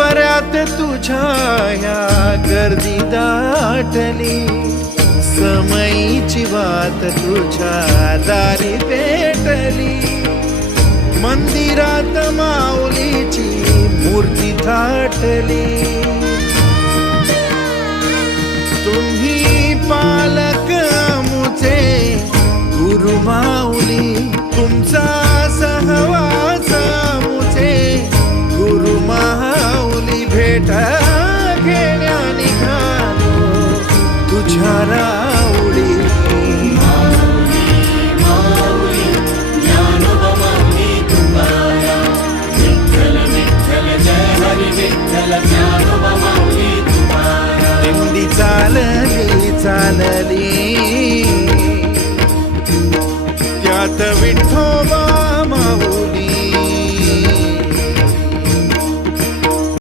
बऱ्यात तुझ्या या गर्दी दाटली, समयीची वाट तुझ्या दारी पेटली. मंदिरात माऊलीची मूर्ती थाटली. तुम्ही पालक मुझे गुरु माऊली, तुमचा